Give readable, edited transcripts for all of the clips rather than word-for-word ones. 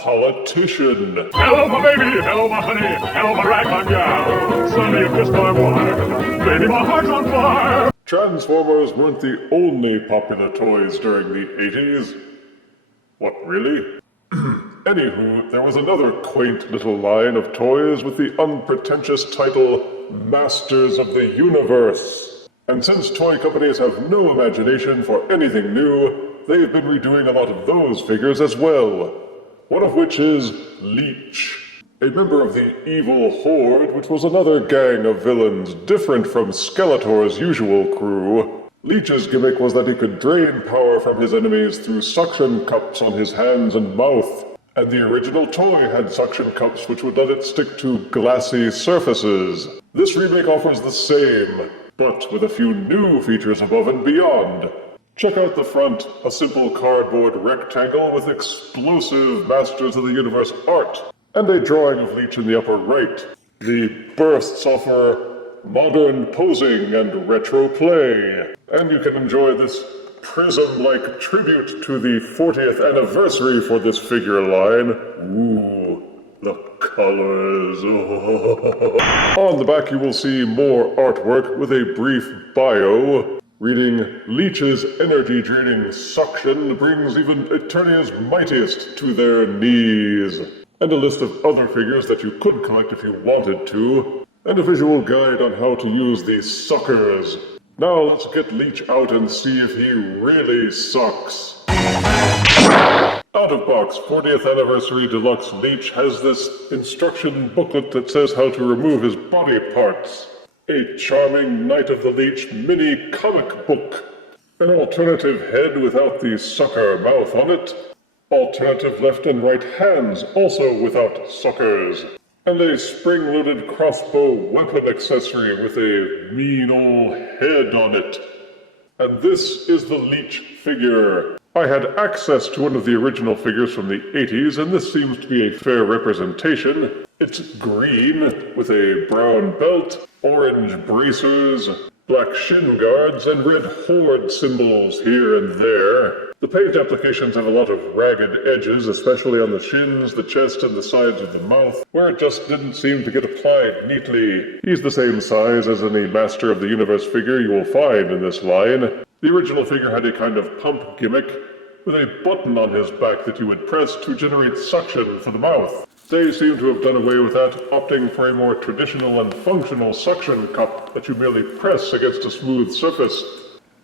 politician. Hello, my baby. Hello, my honey. Hello, my ragtime gal. Sonny, you kissed my wife. Baby, my heart's on fire. Transformers weren't the only popular toys during the 80s. What, really? Anywho, there was another quaint little line of toys with the unpretentious title Masters of the Universe. And since toy companies have no imagination for anything new, they've been redoing a lot of those figures as well. One of which is Leech, a member of the Evil Horde, which was another gang of villains different from Skeletor's usual crew. Leech's gimmick was that he could drain power from his enemies through suction cups on his hands and mouth. And the original toy had suction cups which would let it stick to glassy surfaces. This remake offers the same, but with a few new features above and beyond. Check out the front, a simple cardboard rectangle with explosive Masters of the Universe art, and a drawing of Leech in the upper right. The bursts offer modern posing and retro play, and you can enjoy this prism-like tribute to the 40th anniversary for this figure line. Ooh, the colors. On the back you will see more artwork with a brief bio, reading, Leech's energy-draining suction brings even Eternia's mightiest to their knees, and a list of other figures that you could collect if you wanted to, and a visual guide on how to use these suckers. Now let's get Leech out and see if he really sucks. Out of box, 40th Anniversary Deluxe Leech has this instruction booklet that says how to remove his body parts. A charming Night of the Leech mini comic book. An alternative head without the sucker mouth on it. Alternative left and right hands, also without suckers. And a spring-loaded crossbow weapon accessory with a mean old head on it. And this is the Leech figure. I had access to one of the original figures from the 80s, and this seems to be a fair representation. It's green, with a brown belt, orange bracers, black shin guards, and red horde symbols here and there. The paint applications have a lot of ragged edges, especially on the shins, the chest, and the sides of the mouth, where it just didn't seem to get applied neatly. He's the same size as any Master of the Universe figure you will find in this line. The original figure had a kind of pump gimmick, with a button on his back that you would press to generate suction for the mouth. They seem to have done away with that, opting for a more traditional and functional suction cup that you merely press against a smooth surface,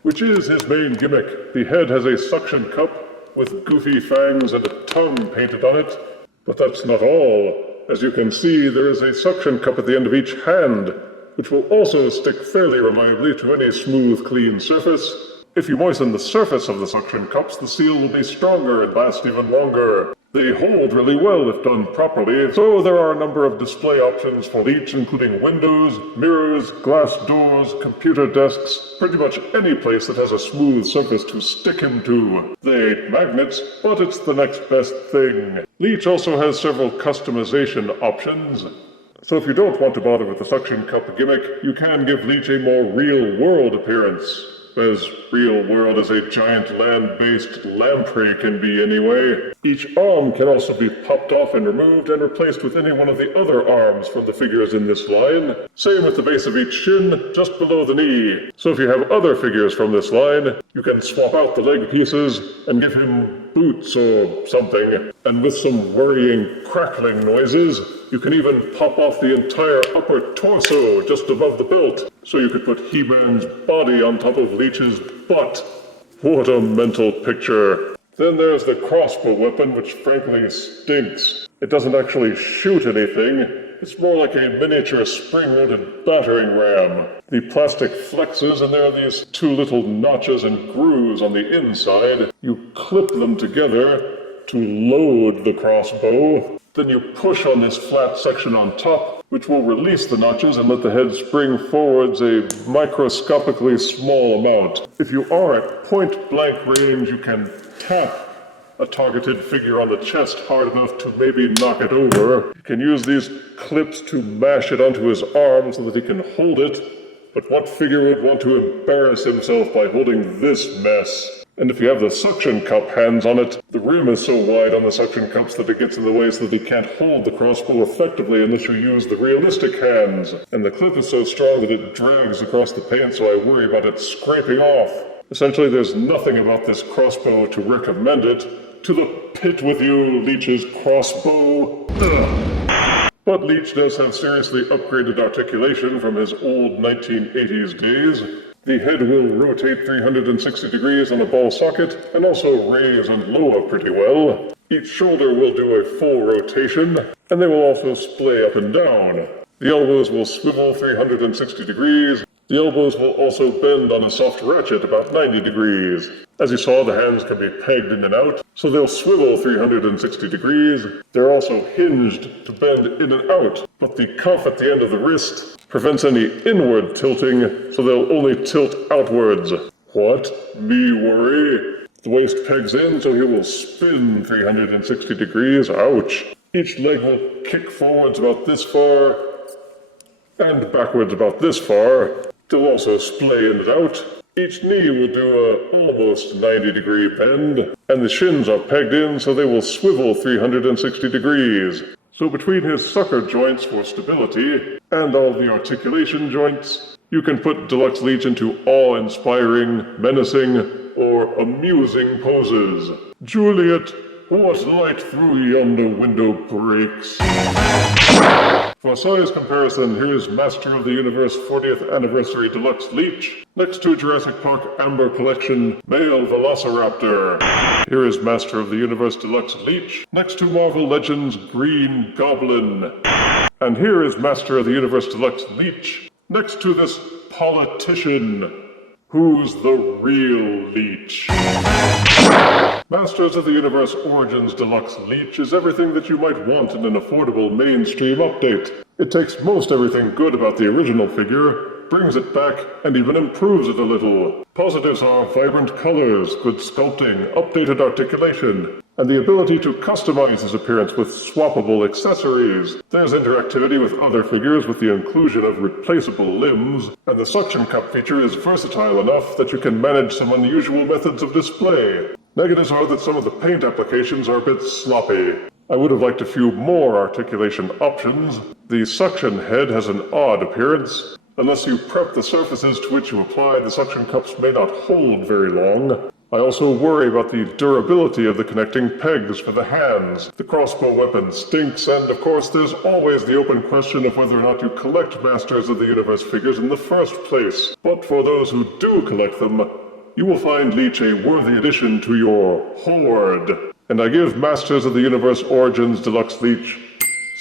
which is his main gimmick. The head has a suction cup with goofy fangs and a tongue painted on it, but that's not all. As you can see, there is a suction cup at the end of each hand, which will also stick fairly reliably to any smooth, clean surface. If you moisten the surface of the suction cups, the seal will be stronger and last even longer. They hold really well if done properly, so there are a number of display options for Leech, including windows, mirrors, glass doors, computer desks, pretty much any place that has a smooth surface to stick him to. They ain't magnets, but it's the next best thing. Leech also has several customization options. So if you don't want to bother with the suction cup gimmick, you can give Leech a more real-world appearance. As real-world as a giant land-based lamprey can be anyway. Each arm can also be popped off and removed and replaced with any one of the other arms from the figures in this line. Same with the base of each shin, just below the knee. So if you have other figures from this line, you can swap out the leg pieces and give him boots or something. And with some worrying crackling noises, you can even pop off the entire upper torso just above the belt, so you could put He-Man's body on top of Leech's butt. What a mental picture. Then there's the crossbow weapon, which frankly stinks. It doesn't actually shoot anything. It's more like a miniature spring-loaded battering ram. The plastic flexes, and there are these two little notches and grooves on the inside. You clip them together to load the crossbow. Then you push on this flat section on top, which will release the notches and let the head spring forwards a microscopically small amount. If you are at point-blank range, you can tap a targeted figure on the chest hard enough to maybe knock it over. You can use these clips to mash it onto his arm so that he can hold it. But what figure would want to embarrass himself by holding this mess? And if you have the suction cup hands on it, the rim is so wide on the suction cups that it gets in the way so that you can't hold the crossbow effectively unless you use the realistic hands. And the clip is so strong that it drags across the paint, so I worry about it scraping off. Essentially, there's nothing about this crossbow to recommend it. To the pit with you, Leech's crossbow. Ugh. But Leech does have seriously upgraded articulation from his old 1980s days. The head will rotate 360 degrees on a ball socket, and also raise and lower pretty well. Each shoulder will do a full rotation, and they will also splay up and down. The elbows will swivel 360 degrees. The elbows will also bend on a soft ratchet about 90 degrees. As you saw, the hands can be pegged in and out, so they'll swivel 360 degrees. They're also hinged to bend in and out, but the cuff at the end of the wrist prevents any inward tilting, so they'll only tilt outwards. What? Me worry? The waist pegs in, so he will spin 360 degrees. Ouch. Each leg will kick forwards about this far, and backwards about this far. They'll also splay in and out. Each knee will do a almost 90-degree bend, and the shins are pegged in so they will swivel 360 degrees. So between his sucker joints for stability, and all the articulation joints, you can put Deluxe Leech into awe-inspiring, menacing, or amusing poses. Juliet, what light through yonder window breaks? For size comparison, here's Master of the Universe 40th Anniversary Deluxe Leech, next to Jurassic Park Amber Collection Male Velociraptor. Here is Master of the Universe Deluxe Leech, next to Marvel Legends Green Goblin. And here is Master of the Universe Deluxe Leech, next to this politician. Who's the real Leech? Masters of the Universe Origins Deluxe Leech is everything that you might want in an affordable mainstream update. It takes most everything good about the original figure, brings it back, and even improves it a little. Positives are vibrant colors, good sculpting, updated articulation, and the ability to customize his appearance with swappable accessories. There's interactivity with other figures with the inclusion of replaceable limbs, and the suction cup feature is versatile enough that you can manage some unusual methods of display. Negatives are that some of the paint applications are a bit sloppy. I would have liked a few more articulation options. The suction head has an odd appearance. Unless you prep the surfaces to which you apply, the suction cups may not hold very long. I also worry about the durability of the connecting pegs for the hands. The crossbow weapon stinks, and of course there's always the open question of whether or not you collect Masters of the Universe figures in the first place. But for those who do collect them, you will find Leech a worthy addition to your horde. And I give Masters of the Universe Origins Deluxe Leech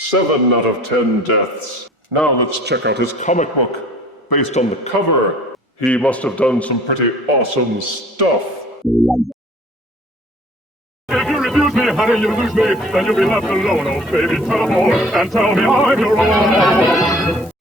7 out of 10 deaths. Now let's check out his comic book. Based on the cover, he must have done some pretty awesome stuff. If you refuse me, honey, you lose me, then you'll be left alone, oh baby, tell them all, and tell me I'm your own.